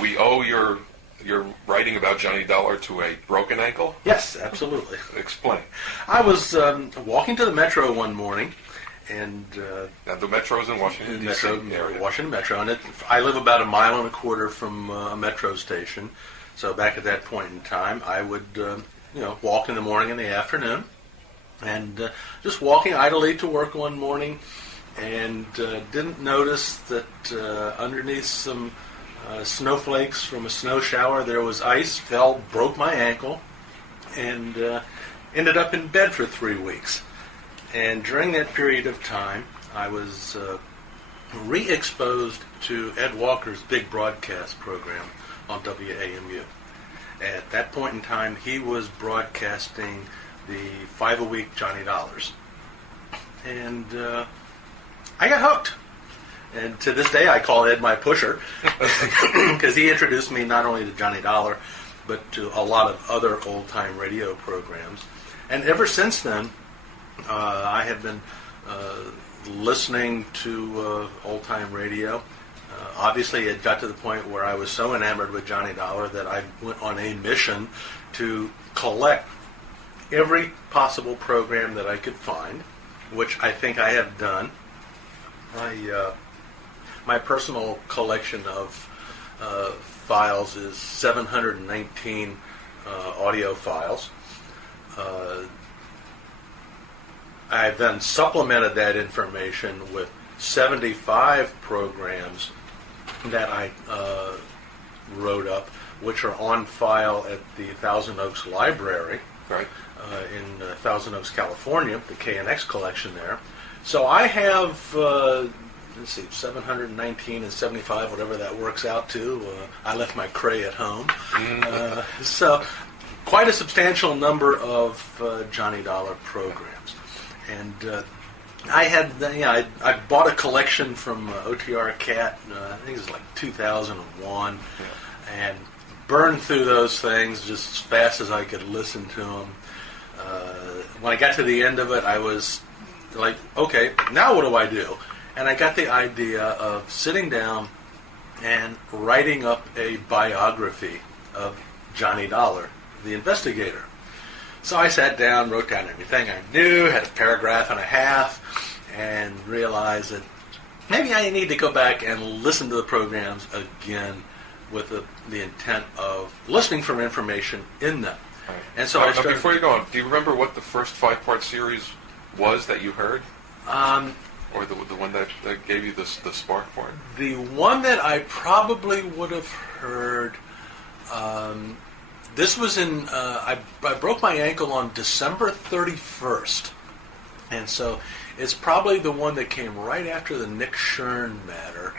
we owe your writing about Johnny Dollar to a broken ankle? Yes, absolutely. Explain. I was walking to the Metro one morning, and Now, the Metro's in Washington, D.C. area. Washington Metro, and I live about 1.25 miles from a Metro station. So back at that point in time, I would walk in the morning and the afternoon, and just walking idly to work one morning, and didn't notice that underneath some snowflakes from a snow shower there was ice, fell, broke my ankle, and ended up in bed for 3 weeks. And during that period of time, I was re-exposed to Ed Walker's big broadcast program on WAMU. At that point in time, he was broadcasting the 5-a-week Johnny Dollars. And I got hooked. And to this day, I call Ed my pusher, because he introduced me not only to Johnny Dollar, but to a lot of other old-time radio programs. And ever since then, I have been listening to old-time radio. Obviously, it got to the point where I was so enamored with Johnny Dollar that I went on a mission to collect every possible program that I could find, which I think I have done. My personal collection of files is 719 audio files. I've then supplemented that information with 75 programs that I wrote up, which are on file at the Thousand Oaks Library, Right. In Thousand Oaks, California, the KNX collection there. So I have, 719 and 75, whatever that works out to. I left my Cray at home. So quite a substantial number of Johnny Dollar programs. And I had, I bought a collection from OTR Cat, I think it was like 2001, and burned through those things just as fast as I could listen to them. When I got to the end of it, I was like, okay, now what do I do? And I got the idea of sitting down and writing up a biography of Johnny Dollar, the investigator. So I sat down, wrote down everything I knew, had a paragraph and a half, and realized that maybe I need to go back and listen to the programs again with the intent of listening for information in them. Right. And so I started. Before you go on, do you remember what the first 5-part series was that you heard? Or the one that gave you the spark for it? The one that I probably would have heard, this was in, I broke my ankle on December 31st. And so it's probably the one that came right after the Nick Shern matter.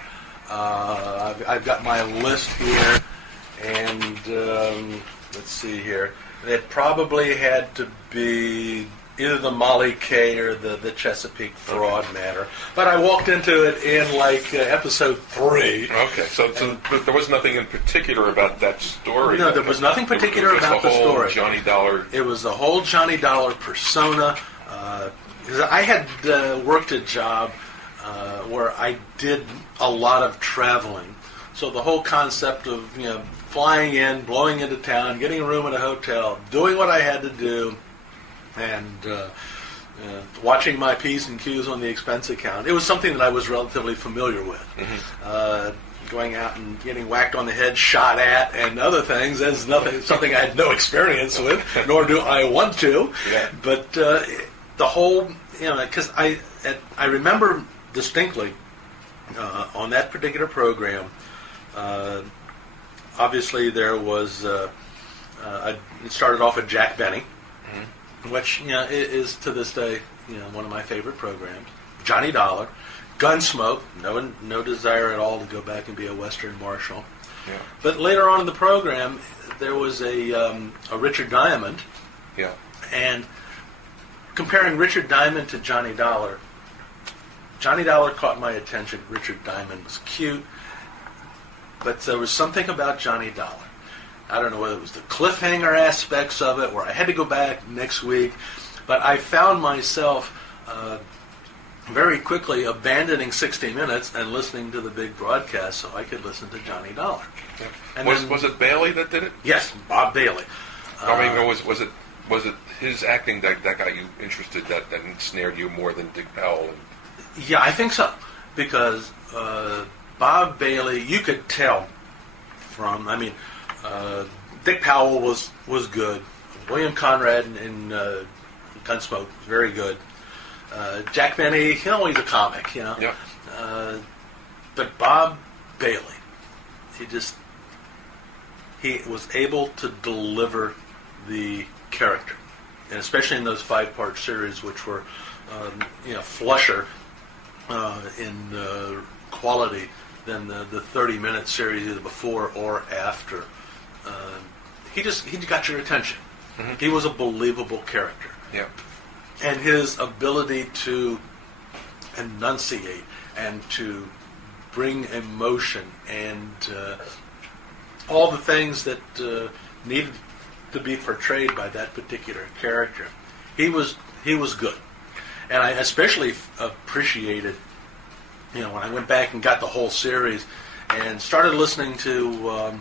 I've got my list here, and let's see here. It probably had to be either the Molly Kay or the Chesapeake fraud matter. But I walked into it in like episode 3. Okay, so but there was nothing in particular about that story. No, there was nothing particular about the story. Johnny Dollar. It was the whole Johnny Dollar persona. I had worked a job where I did a lot of traveling. So the whole concept of flying in, blowing into town, getting a room at a hotel, doing what I had to do, and watching my P's and Q's on the expense account. It was something that I was relatively familiar with. Mm-hmm. Going out and getting whacked on the head, shot at, and other things is something I had no experience with, nor do I want to. Yeah. But the whole, because I remember distinctly on that particular program, obviously there was, it started off with Jack Benny, mm-hmm. which is to this day one of my favorite programs. Johnny Dollar, Gunsmoke, no desire at all to go back and be a Western Marshal. Yeah. But later on in the program, there was a Richard Diamond. Yeah. And comparing Richard Diamond to Johnny Dollar caught my attention. Richard Diamond was cute, but there was something about Johnny Dollar. I don't know whether it was the cliffhanger aspects of it, where I had to go back next week, but I found myself very quickly abandoning 60 Minutes and listening to the big broadcast so I could listen to Johnny Dollar. Yeah. And Was it Bailey that did it? Yes, Bob Bailey. I mean, was it his acting that got you interested, that ensnared you more than Dick Powell? Yeah, I think so. Because Bob Bailey, you could tell from, Dick Powell was good. William Conrad in Gunsmoke, very good. Jack Benny, he's a comic, Yeah. But Bob Bailey, he was able to deliver the character, and especially in those 5-part series, which were flusher in quality than the 30-minute series either before or after. He got your attention. Mm-hmm. He was a believable character. Yeah. And his ability to enunciate and to bring emotion and all the things that needed to be portrayed by that particular character, he was good. And I especially appreciated, when I went back and got the whole series and started listening to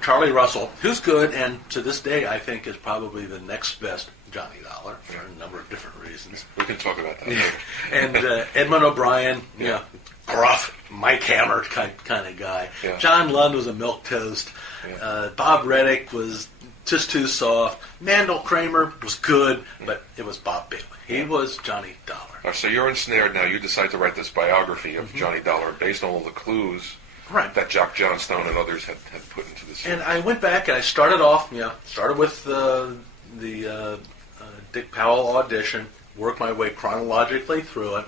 Charlie Russell, who's good, and to this day I think is probably the next best Johnny Dollar for a number of different reasons. We can talk about that later. And Edmund O'Brien, gruff, Mike Hammer kind of guy. Yeah. John Lund was a milquetoast. Yeah. Bob Reddick was just too soft. Mandel Kramer was good, but it was Bob Bailey. He was Johnny Dollar. All right, so you're ensnared now. You decide to write this biography of Johnny Dollar based on all the clues that Jock Johnstone and others had put into the series. And I went back and I started off, started with the Dick Powell audition, worked my way chronologically through it,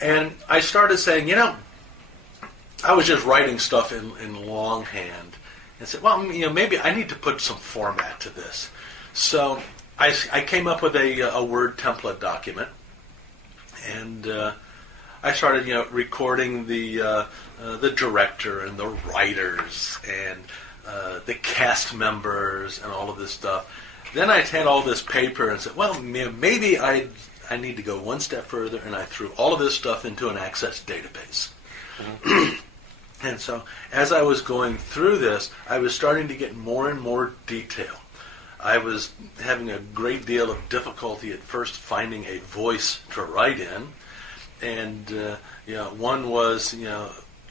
and I started saying, I was just writing stuff in longhand, and said, well, maybe I need to put some format to this. So I came up with a Word template document, and I started, recording the director and the writers and the cast members and all of this stuff. Then I had all this paper and said, well, maybe I need to go one step further, and I threw all of this stuff into an Access database. Mm-hmm. And so as I was going through this, I was starting to get more and more detail. I was having a great deal of difficulty at first finding a voice to write in. And, one was,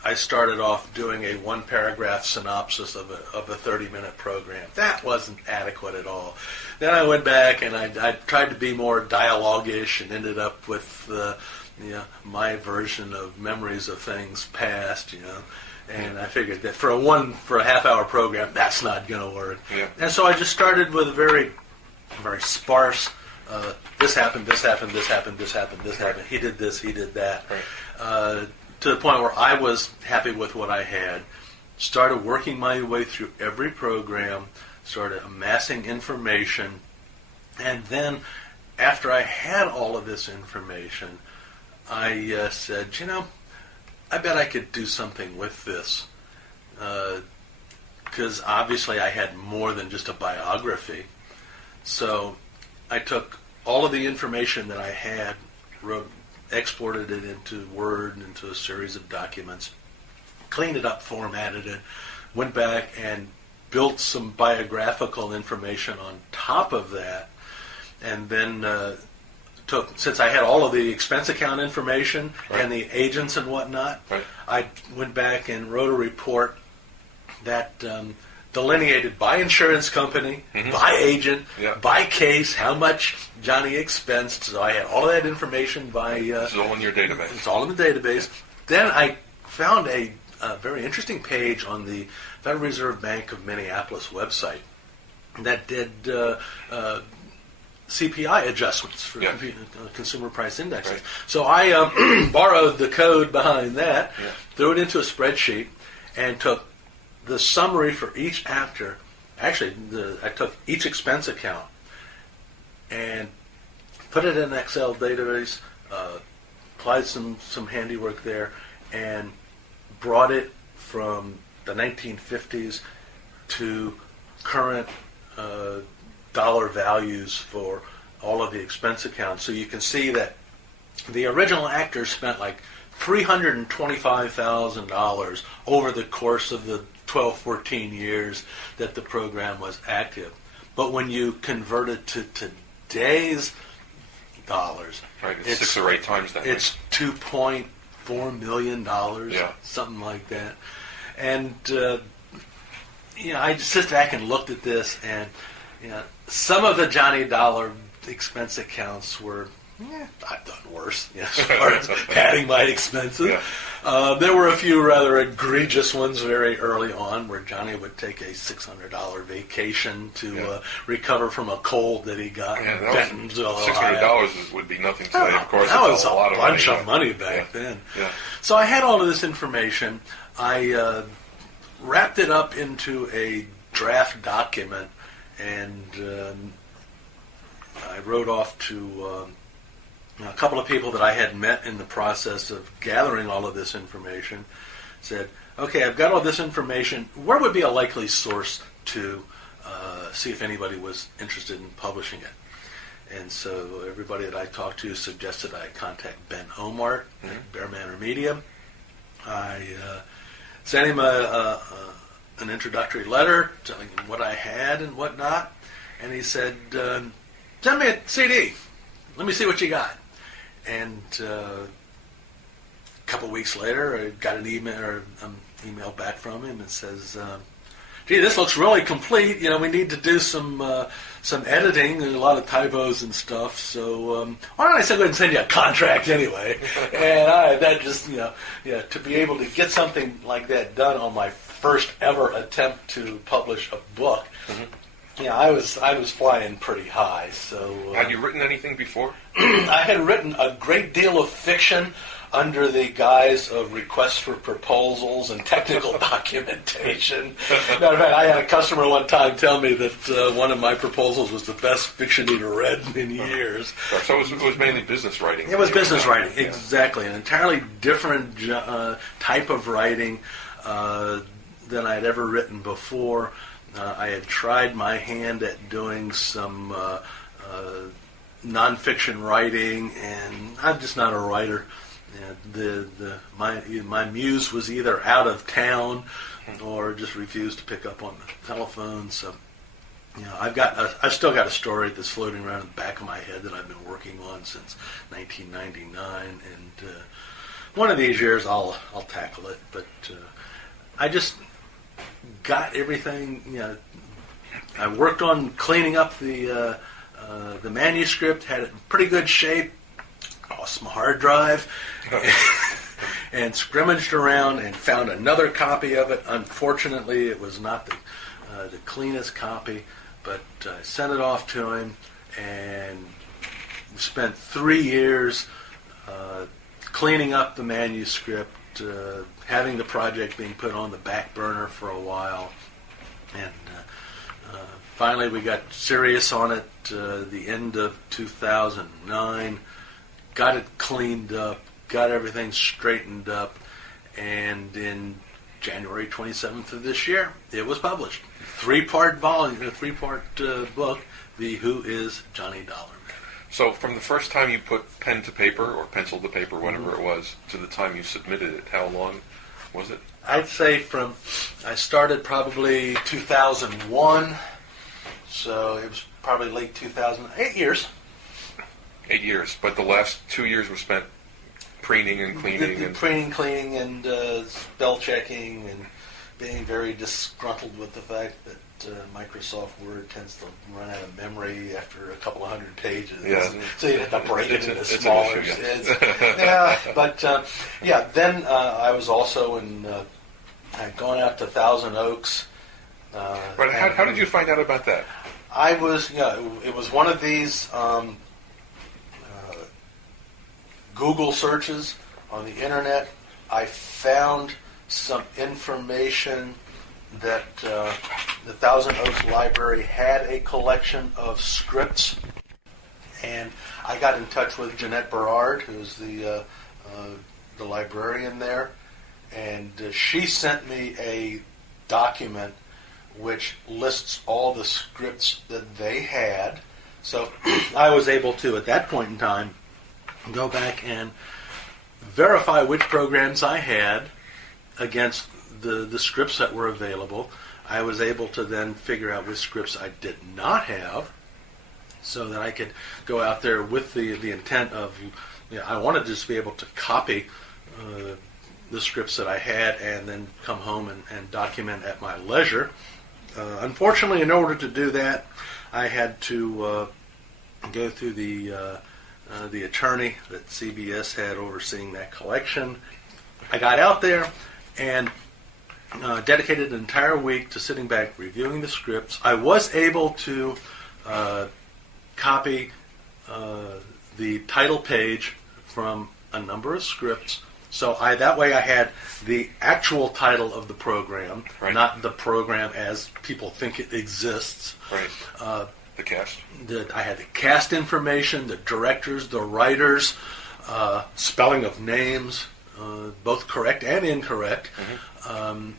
I started off doing a 1-paragraph synopsis of a 30-minute program. That wasn't adequate at all. Then I went back and I tried to be more dialogue-ish and ended up with, my version of Memories of Things Past, And I figured that for a half-hour program, that's not going to work. Yeah. And so I just started with a very, very sparse. This happened. This happened. This happened. This happened. This happened. He did this. He did that. Right. To the point where I was happy with what I had. Started working my way through every program. Started amassing information, and then after I had all of this information, I said, I bet I could do something with this, because obviously I had more than just a biography. So I took all of the information that I had, exported it into Word, into a series of documents, cleaned it up, formatted it, went back and built some biographical information on top of that, and then since I had all of the expense account information and the agents and whatnot, I went back and wrote a report that delineated by insurance company, by agent, by case, how much Johnny expensed. So I had all of that information by... It's all in your database. It's all in the database. Then I found a very interesting page on the Federal Reserve Bank of Minneapolis website that did CPI adjustments for consumer price indexes. Right. So I borrowed the code behind that, threw it into a spreadsheet, and took the summary for each actor. Actually, I took each expense account and put it in an Excel database, applied some handiwork there, and brought it from the 1950s to current dollar values for all of the expense accounts. So you can see that the original actors spent like $325,000 over the course of the 12, 14 years that the program was active. But when you convert it to today's dollars, right, it's 6 or 8 times that. It's $2.4 million, something like that. And I just sit back and looked at this, and some of the Johnny Dollar expense accounts were, I've done worse as far as padding my expenses. Yeah. There were a few rather egregious ones very early on where Johnny would take a $600 vacation to recover from a cold that he got. Yeah, $600 would be nothing today, of course. That was a lot bunch of money back then. Yeah. So I had all of this information. I wrapped it up into a draft document, and I wrote off to a couple of people that I had met in the process of gathering all of this information. Said, okay, I've got all this information. Where would be a likely source to see if anybody was interested in publishing it? And so everybody that I talked to suggested I contact Ben Omart at Bear Manor Media. I sent him an introductory letter telling him what I had and whatnot. And he said, send me a CD. Let me see what you got. And a couple of weeks later, I got an email back from him and says, "Gee, this looks really complete. We need to do some editing and a lot of typos and stuff. So why don't I go ahead and send you a contract anyway?" And to be able to get something like that done on my first ever attempt to publish a book. Mm-hmm. I was flying pretty high. So had you written anything before? I had written a great deal of fiction under the guise of requests for proposals and technical documentation. Matter of fact, I had a customer one time tell me that one of my proposals was the best fiction he'd read in years. So it was mainly business writing. It was business writing, exactly. An entirely different type of writing than I'd ever written before. I had tried my hand at doing some nonfiction writing, and I'm just not a writer. My muse was either out of town or just refused to pick up on the telephone. So, I've still got a story that's floating around in the back of my head that I've been working on since 1999, and one of these years I'll tackle it. But I just got everything. I worked on cleaning up the manuscript, had it in pretty good shape. Lost my hard drive and scrimmaged around and found another copy of it. Unfortunately, it was not the cleanest copy, but I sent it off to him and spent 3 years cleaning up the manuscript, having the project being put on the back burner for a while, and finally we got serious on it the end of 2009. Got it cleaned up, got everything straightened up, and in January 27th of this year, it was published. 3-part volume, a 3-part book, The Who Is Johnny Dollar Man. So from the first time you put pen to paper, or pencil to paper, whatever it was, to the time you submitted it, how long was it? I'd say I started probably 2001, so it was probably late 2000, 8 years. 8 years, but the last 2 years were spent preening and cleaning. Cleaning, and spell checking, and being very disgruntled with the fact that Microsoft Word tends to run out of memory after a couple of hundred pages. Yeah. So you have to break it into smaller. Then I was also I'd gone out to Thousand Oaks. But how did you find out about that? I was, it was one of these Google searches on the internet. I found some information that the Thousand Oaks Library had a collection of scripts, and I got in touch with Jeanette Berard, who's the librarian there, and she sent me a document which lists all the scripts that they had. So I was able to, at that point in time, go back and verify which programs I had against the scripts that were available. I was able to then figure out which scripts I did not have, so that I could go out there with the intent of, I wanted to just be able to copy the scripts that I had and then come home and document at my leisure. Unfortunately, in order to do that, I had to go through the attorney that CBS had overseeing that collection. I got out there and dedicated an entire week to sitting back reviewing the scripts. I was able to copy the title page from a number of scripts. So that way I had the actual title of the program, right, not the program as people think it exists. Right. The cast. I had the cast information, the directors, the writers, spelling of names, both correct and incorrect. Mm-hmm.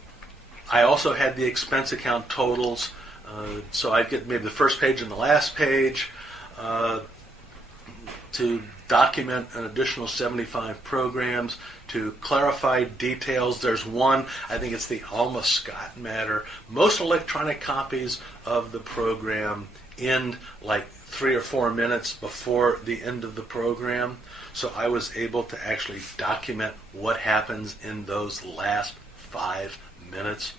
I also had the expense account totals, so I'd get maybe the first page and the last page to document an additional 75 programs, to clarify details. There's one, I think it's the Alma Scott matter. Most electronic copies of the program end like 3 or 4 minutes before the end of the program. So I was able to actually document what happens in those last 5 minutes.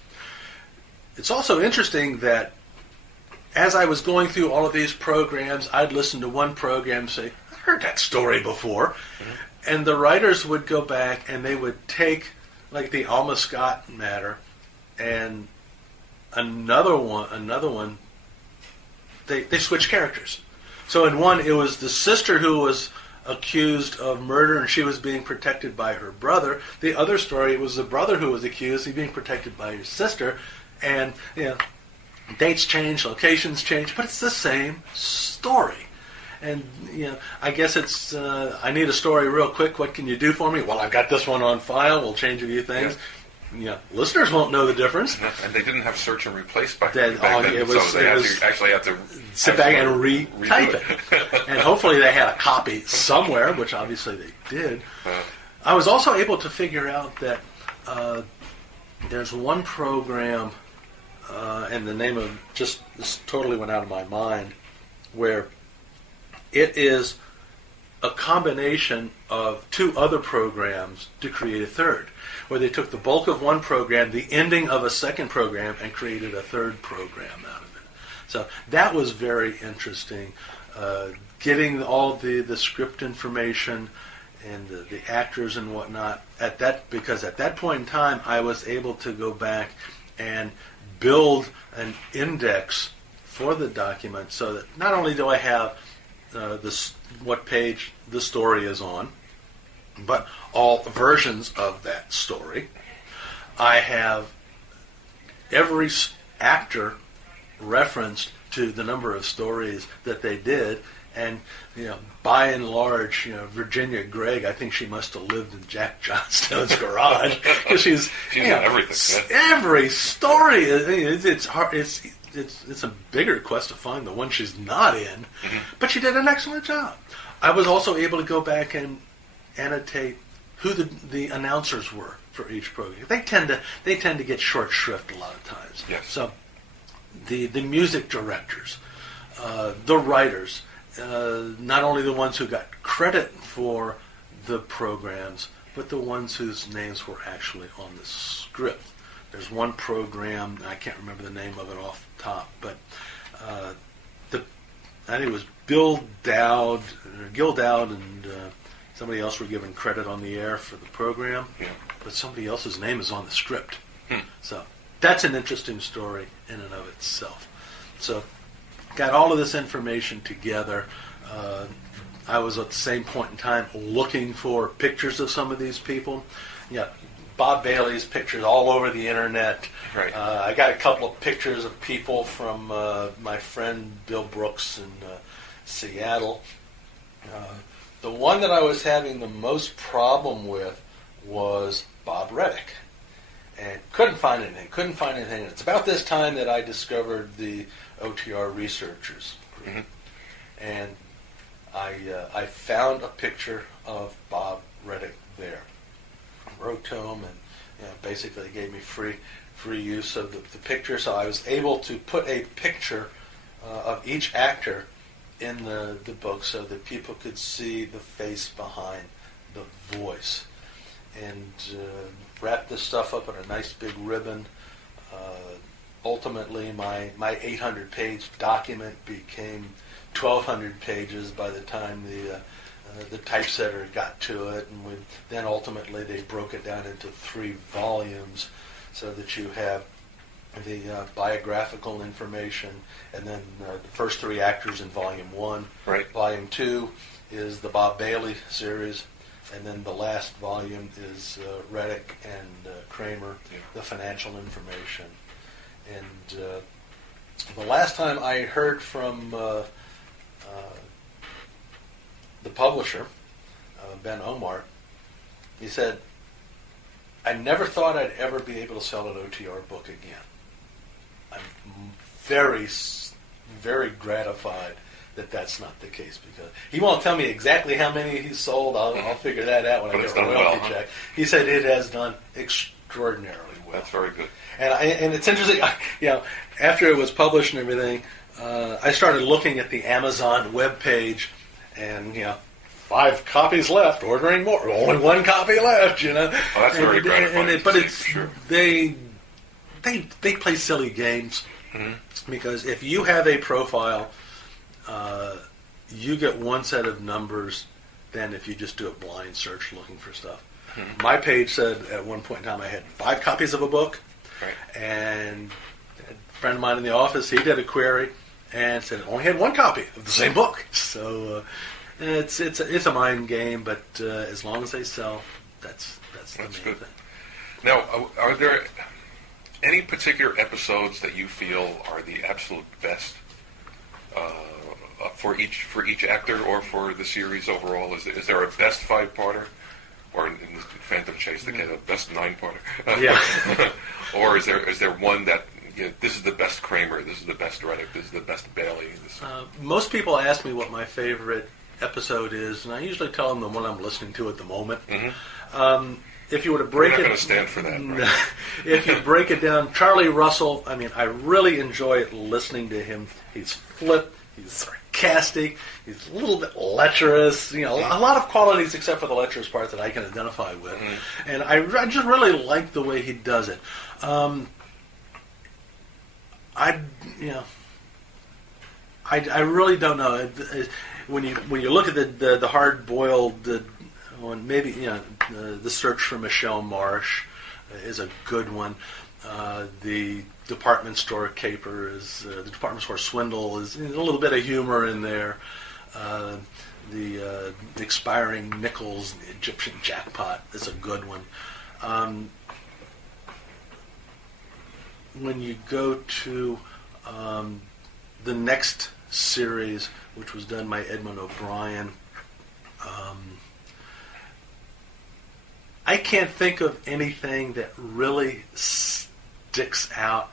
It's also interesting that as I was going through all of these programs, I'd listen to one program and say, I heard that story before. Mm-hmm. And the writers would go back and they would take, like the Alma Scott matter, and another one, they switched characters. So in one, it was the sister who was accused of murder and she was being protected by her brother. The other story, it was the brother who was accused of being protected by his sister. And, dates change, locations change, but it's the same story. And, I guess it's, I need a story real quick. What can you do for me? Well, I've got this one on file. We'll change a few things. Yeah. Listeners won't know the difference. And they didn't have search and replace back then. So they actually had to sit back and retype it. And hopefully they had a copy somewhere, which obviously they did. I was also able to figure out that there's one program, and the name of this totally went out of my mind, where it is a combination of 2 other programs to create a third, where they took the bulk of one program, the ending of a second program, and created a third program out of it. So that was very interesting, getting all the script information and the actors and whatnot because at that point in time I was able to go back and build an index for the document, so that not only do I have what page the story is on, but all versions of that story. I have every actor referenced to the number of stories that they did, and by and large, Virginia Gregg, I think she must have lived in Jack Johnstone's garage, because she's in everything. Yeah. Every story, it's hard. It's a bigger quest to find the one she's not in, mm-hmm. But she did an excellent job. I was also able to go back and annotate who the announcers were for each program. They tend to get short shrift a lot of times. Yes. So the music directors, the writers, not only the ones who got credit for the programs, but the ones whose names were actually on the script. There's one program, I can't remember the name of it off the top, but I think it was Gil Dowd, and somebody else were given credit on the air for the program, but somebody else's name is on the script. So that's an interesting story in and of itself. So got all of this information together. I was at the same point in time looking for pictures of some of these people. Bob Bailey's pictures all over the internet. Right. I got a couple of pictures of people from my friend Bill Brooks in Seattle. The one that I was having the most problem with was Bob Reddick. And couldn't find anything. It's about this time that I discovered the OTR researchers group. Mm-hmm. And I found a picture of Bob Reddick there. I wrote to him, and basically gave me free use of the picture, so I was able to put a picture of each actor in the book so that people could see the face behind the voice, and wrap this stuff up in a nice big ribbon. Ultimately, my 800-page document became 1,200 pages by the time the typesetter got to it, and then ultimately they broke it down into 3 volumes so that you have the biographical information, and then the first 3 actors in Volume 1. Right. Volume 2 is the Bob Bailey series, and then the last volume is Reddick and Kramer, the financial information. And the last time I heard from the publisher, Ben Omar, he said, "I never thought I'd ever be able to sell an OTR book again. I'm very, very gratified that that's not the case, because he won't tell me exactly how many he's sold. I'll figure that out when I get a royalty check. He said it has done extraordinarily well. That's very good. And it's interesting, after it was published and everything, I started looking at the Amazon webpage, and 5 copies left, ordering more, only 1 copy left, Oh, that's very gratifying. But it's sure. They play silly games, because if you have a profile, you get one set of numbers than if you just do a blind search looking for stuff. My page said at one point in time I had 5 copies of a book, and a friend of mine in the office, he did a query and said it only had 1 copy of the same book. So it's a mind game, but as long as they sell, that's the main good thing. Now, are there any particular episodes that you feel are the absolute best for each actor or for the series overall? Is there a best 5-parter? Or in the Phantom Chase, they get a best 9-parter. Yeah. Or is there one that this is the best Kramer, this is the best Reddick, this is the best Bailey? Most people ask me what my favorite episode is, and I usually tell them the one I'm listening to at the moment. If you were to break You're it, not going to stand for that. Right? If you break it down, Charlie Russell. I mean, I really enjoy listening to him. He's flip. He's sarcastic. He's a little bit lecherous. A lot of qualities except for the lecherous part that I can identify with. And I just really like the way he does it. I really don't know. When you look at the hard boiled one, maybe the search for Michelle Marsh is a good one. The department store caper is the department store swindle is a little bit of humor in there. The expiring nickels, the Egyptian jackpot is a good one. When you go to the next series, which was done by Edmund O'Brien, I can't think of anything that really sticks out.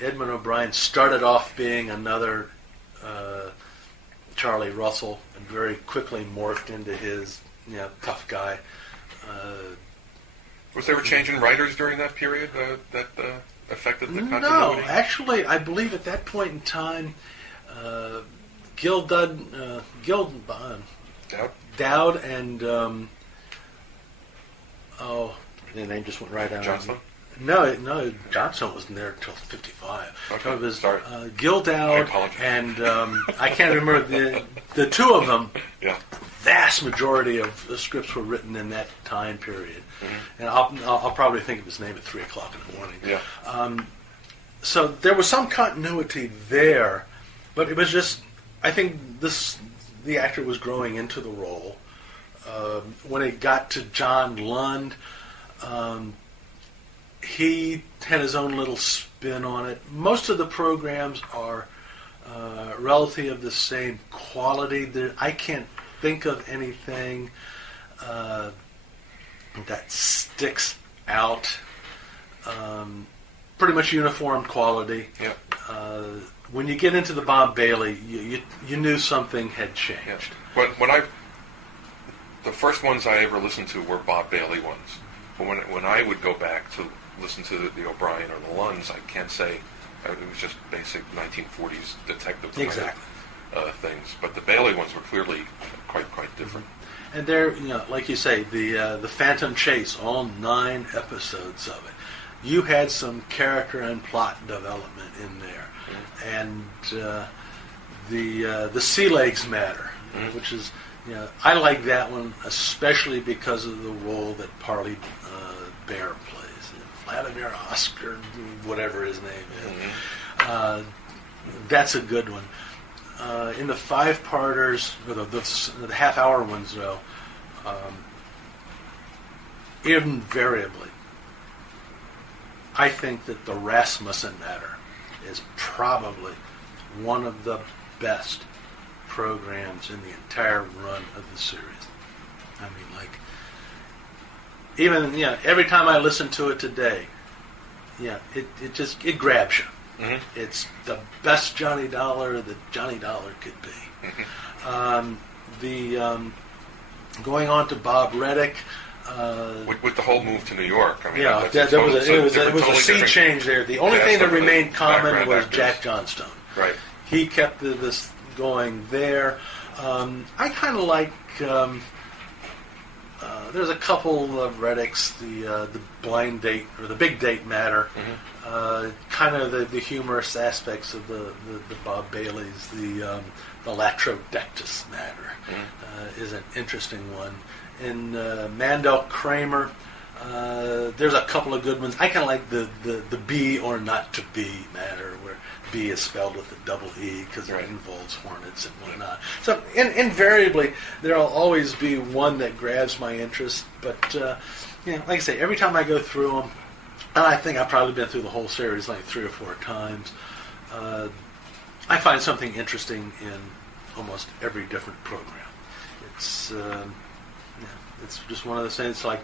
Edmund O'Brien started off being another Charlie Russell and very quickly morphed into his tough guy. Was there a change in writers during that period that affected the continuity? No, actually, I believe at that point in time, Gil Dowd and the name just went right out. Johnson? No, Johnson wasn't there until 55. Okay, it was sorry. Gil Dowd and I can't remember the 2 of them. Yeah. Vast majority of the scripts were written in that time period, and I'll probably think of his name at 3 o'clock in the morning. Yeah. So there was some continuity there, but it was just, I think the actor was growing into the role. When it got to John Lund, he had his own little spin on it. Most of the programs are relatively of the same quality. I can't think of anything that sticks out. Pretty much uniform quality. Yeah. When you get into the Bob Bailey, you knew something had changed. Yeah. the first ones I ever listened to were Bob Bailey ones. But when I would go back to listen to the O'Brien or the Lunds, I can't say it was just basic 1940s detective Exactly. Things. But the Bailey ones were clearly quite different. And they're, like you say, the Phantom Chase, all 9 episodes of it. You had some character and plot development in there, and the Sea Legs Matter, which is, I like that one especially because of the role that Parley Bear plays, Vladimir Oscar, whatever his name is. That's a good one. In the 5-parters, or the half-hour ones, though, invariably, I think that the Rasmussen Matter is probably one of the best programs in the entire run of the series. I mean, like, even, every time I listen to it today, it grabs you. It's the best Johnny Dollar that Johnny Dollar could be. Going on to Bob Reddick. With the whole move to New York. I mean, it was a sea change there. The only thing that remained common was actors. Jack Johnstone. Right. He kept this going there. I kind of like. There's a couple of Reddicks, the blind date or the big date matter, kind of the humorous aspects of the Bob Bailey's, the Latrodectus matter is an interesting one. In Mandel Kramer, there's a couple of good ones. I kind of like the be or not to be matter, where B is spelled with a double E because it involves hornets and whatnot. So invariably, there'll always be one that grabs my interest. But like I say, every time I go through them, and I think I've probably been through the whole series like 3 or 4 times, I find something interesting in almost every different program. It's just one of those things. Like,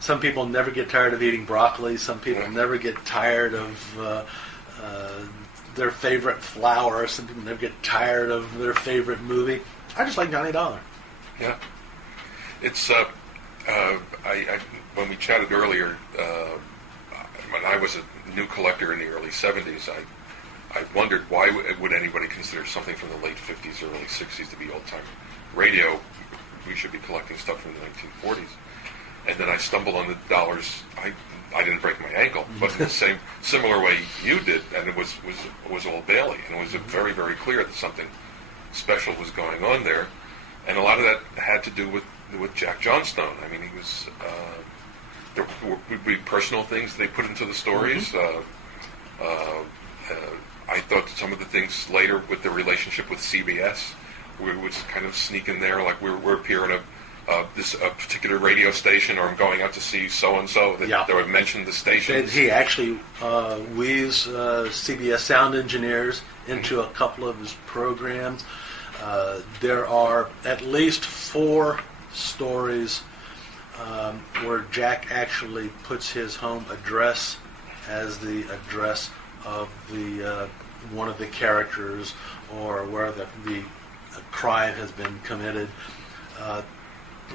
some people never get tired of eating broccoli. Some people never get tired of their favorite flower. Some people never get tired of their favorite movie. I just like Johnny Dollar. Yeah. It's when we chatted earlier, when I was a new collector in the early 70s, I wondered why would anybody consider something from the late 50s or early 60s to be old-time radio. We should be collecting stuff from the 1940s. And then I stumbled on the Dollars. I didn't break my ankle, but in the similar way you did, and it was Old Bailey, and it was very, very clear that something special was going on there, and a lot of that had to do with Jack Johnstone. I mean, he was there would be personal things they put into the stories. I thought some of the things later with the relationship with CBS, we would kind of sneak in there, like we're appearing a particular radio station, or I'm going out to see so and so. They would mention the station. He actually weaves CBS sound engineers into a couple of his programs. There are at least 4 stories where Jack actually puts his home address as the address of the one of the characters, or where the crime has been committed.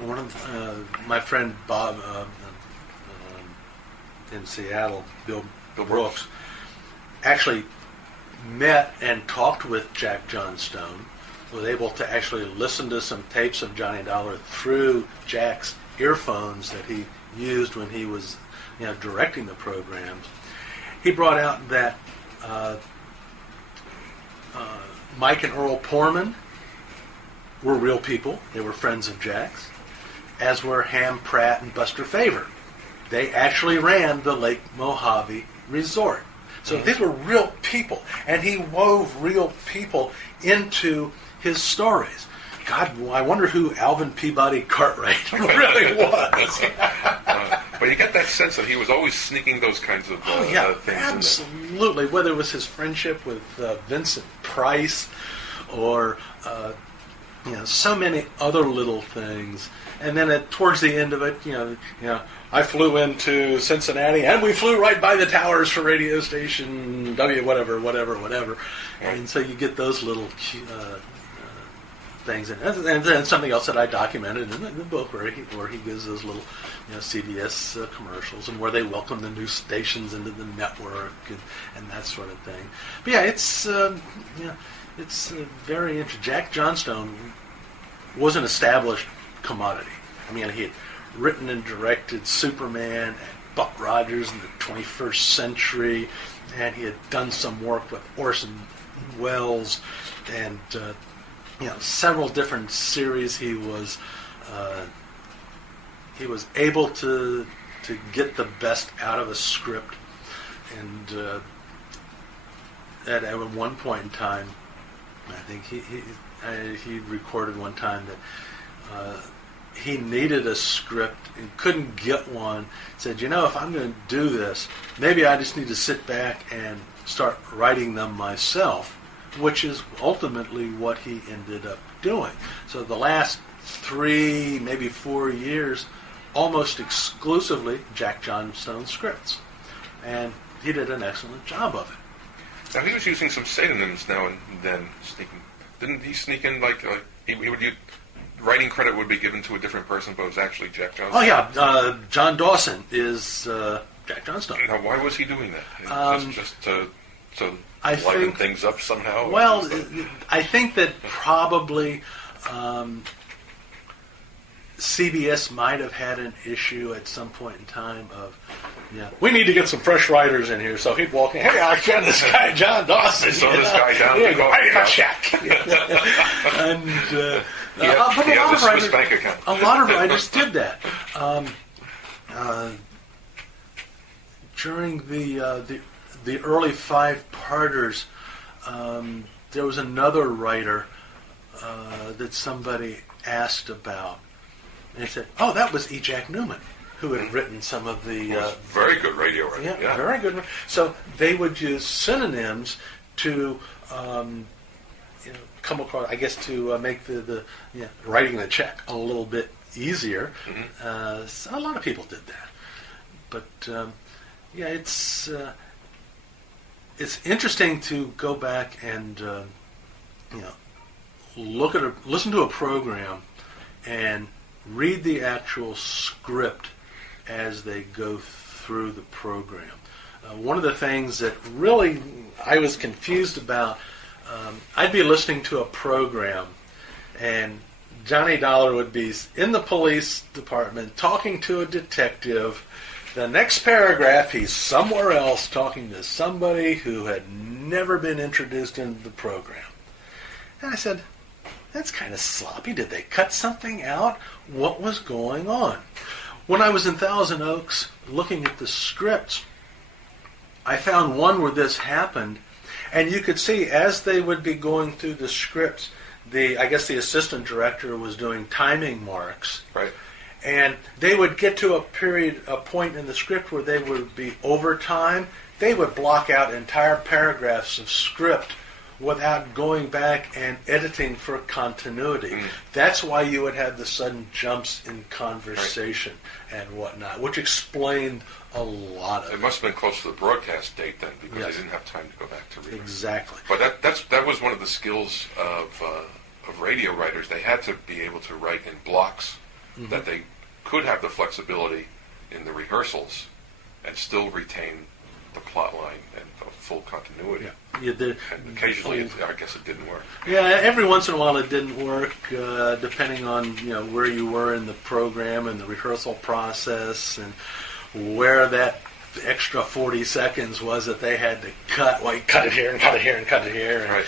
One of my friend Bob in Seattle, Bill Brooks, actually met and talked with Jack Johnstone, was able to actually listen to some tapes of Johnny Dollar through Jack's earphones that he used when he was directing the programs. He brought out that Mike and Earl Poorman were real people. They were friends of Jack's, as were Ham Pratt and Buster Favor. They actually ran the Lake Mojave Resort. So these were real people, and he wove real people into his stories. God, I wonder who Alvin Peabody Cartwright really was. But you get that sense that he was always sneaking those kinds of things absolutely. in there. Whether it was his friendship with Vincent Price, or so many other little things. And then towards the end of it, I flew into Cincinnati, and we flew right by the towers for radio station W, whatever. And so you get those little things, and then something else that I documented in the book where he gives those little CBS commercials and where they welcome the new stations into the network and that sort of thing. But yeah, it's very interesting. Jack Johnstone was an established commodity. I mean, he had written and directed Superman and Buck Rogers in the 21st Century, and he had done some work with Orson Welles and several different series. He was able to get the best out of a script, and at one point in time, I think he recorded one time that he needed a script and couldn't get one. Said, if I'm going to do this, maybe I just need to sit back and start writing them myself, which is ultimately what he ended up doing. So the last 3, maybe 4 years, almost exclusively Jack Johnstone scripts. And he did an excellent job of it. Now, he was using some pseudonyms now and then, sneaking. Didn't he sneak in, he would use, writing credit would be given to a different person, but it was actually Jack Johnstone? Oh, yeah. John Dawson is Jack Johnstone. Now, why was he doing that? Just to liven things up somehow? Well, I think that probably CBS might have had an issue at some point in time of, we need to get some fresh writers in here. So he'd walk in, hey, I found this guy, John Dawson. I saw this guy down there. Write a check. And he had a Swiss bank account. A lot of writers did that. During the early 5-parters, there was another writer that somebody asked about. And he said, that was E. Jack Newman, who had written some of the... very good radio writer. Yeah, very good. So they would use synonyms to come across, I guess, to make the writing the check a little bit easier. Mm-hmm. So a lot of people did that. But, it's interesting to go back and, listen to a program and read the actual script as they go through the program. One of the things that really I was confused about, I'd be listening to a program and Johnny Dollar would be in the police department talking to a detective. The next paragraph, he's somewhere else talking to somebody who had never been introduced into the program. And I said, that's kind of sloppy. Did they cut something out? What was going on? When I was in Thousand Oaks looking at the scripts, I found one where this happened, and you could see as they would be going through the scripts, I guess the assistant director was doing timing marks. Right. And they would get to a point in the script where they would be overtime. They would block out entire paragraphs of script without going back and editing for continuity. Mm. That's why you would have the sudden jumps in conversation and whatnot, which explained a lot of it. It must have been close to the broadcast date then, because they didn't have time to go back to read. Exactly. But that was one of the skills of radio writers. They had to be able to write in blocks, mm-hmm. that they could have the flexibility in the rehearsals and still retain the plot line and full continuity. Yeah. And occasionally, I guess it didn't work. Yeah, every once in a while it didn't work, depending on where you were in the program and the rehearsal process and where that extra 40 seconds was that they had to cut. Well, you cut it here and cut it here and cut it here. And, right.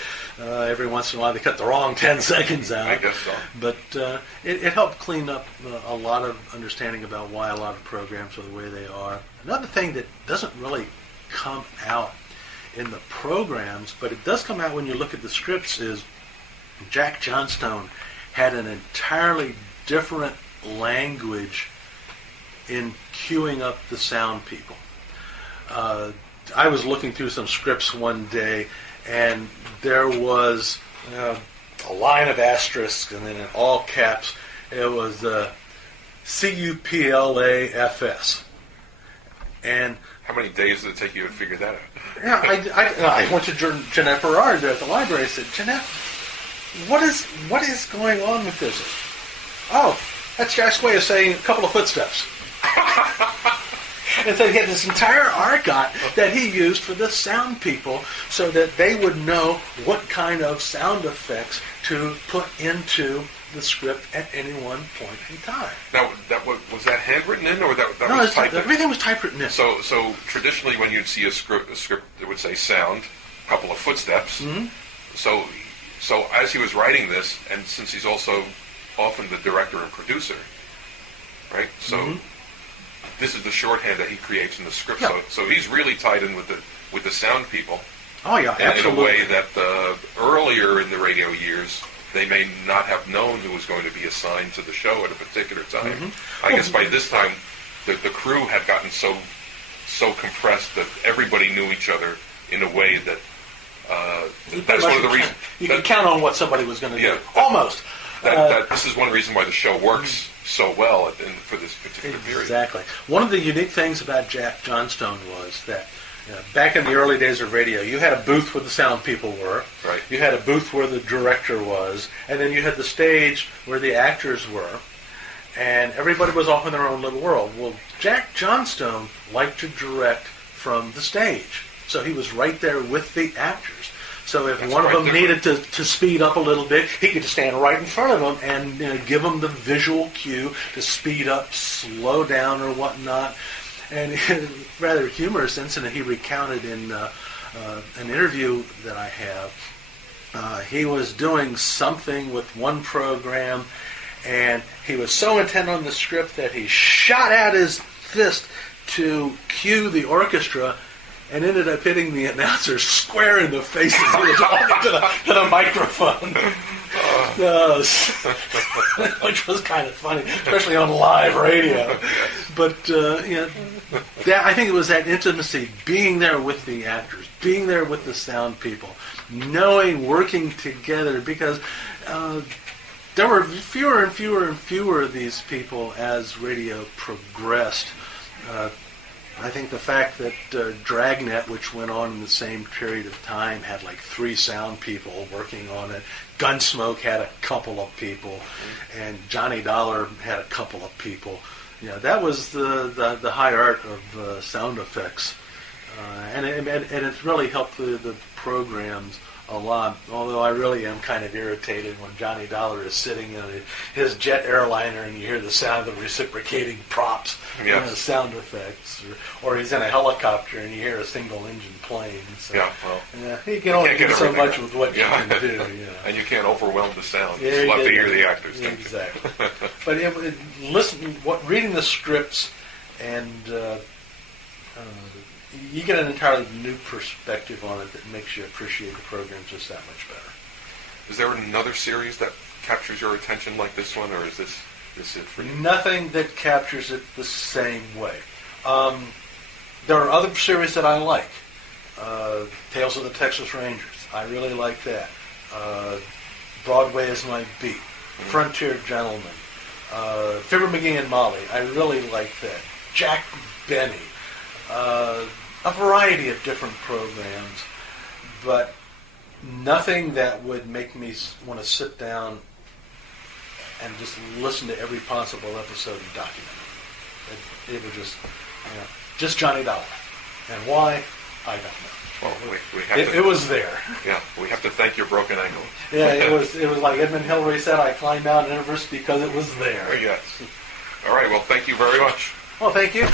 Every once in a while they cut the wrong 10 seconds out. I guess so. But it helped clean up a lot of understanding about why a lot of programs are the way they are. Another thing that doesn't really come out in the programs, but it does come out when you look at the scripts, is Jack Johnstone had an entirely different language in queuing up the sound people. I was looking through some scripts one day, and there was a line of asterisks, and then in all caps, it was CUPLAFS. And how many days did it take you to figure that out? Yeah, I went to Jeanette Berard there at the library. I said, Jeanette, what is going on with this? Oh, that's Jack's way of saying a couple of footsteps. And so he had this entire argot that he used for the sound people so that they would know what kind of sound effects to put into the script at any one point in time. Now, was that handwritten in, or that No, was typed in? everything was typewritten in. So traditionally, when you'd see a script that would say sound, a couple of footsteps. Mm-hmm. So as he was writing this, and since he's also often the director and producer, right? So this is the shorthand that he creates in the script. Yeah. So he's really tied in with the sound people. Oh yeah, absolutely. In a way that earlier in the radio years, they may not have known who was going to be assigned to the show at a particular time. Mm-hmm. I guess by this time, the crew had gotten so compressed that everybody knew each other in a way that that's one of the reasons. You could count on what somebody was going to do. That, Almost. This is one reason why the show works so well for this particular period. Exactly. One of the unique things about Jack Johnstone was that back in the early days of radio, you had a booth where the sound people were. Right. You had a booth where the director was, and then you had the stage where the actors were, and everybody was off in their own little world. Well, Jack Johnstone liked to direct from the stage, so he was right there with the actors. So if one of them needed to speed up a little bit, he could just stand right in front of them and give them the visual cue to speed up, slow down, or whatnot. And in a rather humorous incident he recounted in an interview that I have. He was doing something with one program, and he was so intent on the script that he shot out his fist to cue the orchestra and ended up hitting the announcer square in the face as he was talking to the microphone. Which was kind of funny, especially on live radio. But I think it was that intimacy, being there with the actors, being there with the sound people, knowing, working together, because there were fewer and fewer and fewer of these people as radio progressed. I think the fact that Dragnet, which went on in the same period of time, had like 3 sound people working on it. Gunsmoke had a couple of people, and Johnny Dollar had a couple of people. That was the high art of sound effects, and it really helped the programs a lot. Although I really am kind of irritated when Johnny Dollar is sitting in his jet airliner and you hear the sound of reciprocating props, sound effects, or he's in a helicopter and you hear a single engine plane. So, he can only do so much with what you can do. And you can't overwhelm the sound. You still have to hear the actors. Exactly. But reading the scripts and you get an entirely new perspective on it that makes you appreciate the program just that much better. Is there another series that captures your attention like this one, or is this it for you? Nothing that captures it the same way. There are other series that I like. Tales of the Texas Rangers. I really like that. Broadway is My Beat. Frontier Gentlemen. Fibber McGee and Molly. I really like that. Jack Benny. A variety of different programs, but nothing that would make me want to sit down and just listen to every possible episode and document it. It was just Johnny Dollar. And why, I don't know. Well, we have it was there. Yeah, we have to thank your broken ankle. Yeah, it was like Edmund Hillary said, I climbed Mount Everest because it was there. Yes. All right, well, thank you very much. Well, thank you.